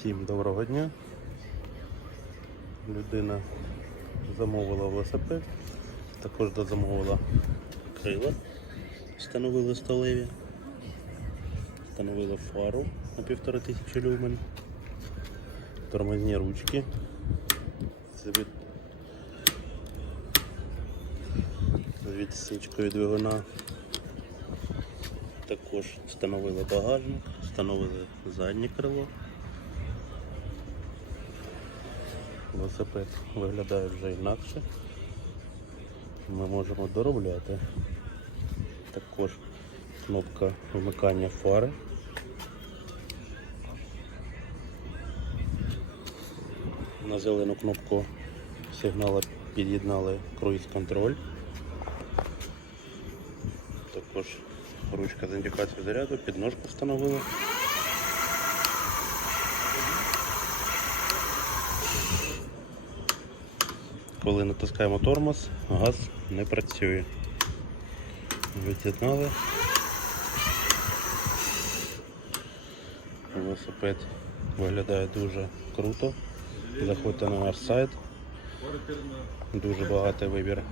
Всім доброго дня. Людина замовила велосипед, також замовила крила, встановили сталеві, встановили фару на півтори тисячі люмен, тормозні ручки. з відсічкою двигуна. Також встановили багажник, встановили заднє крило. Велосипед виглядає вже інакше. Ми можемо доробляти. Також кнопка вмикання фари. На зелену кнопку сигнала під'єднали круїз-контроль. Також ручка з індикацією заряду, підножку встановили. Коли натискаємо тормоз, газ не працює. Від'єднали. Велосипед виглядає дуже круто. Заходьте на наш сайт. Дуже багатий вибір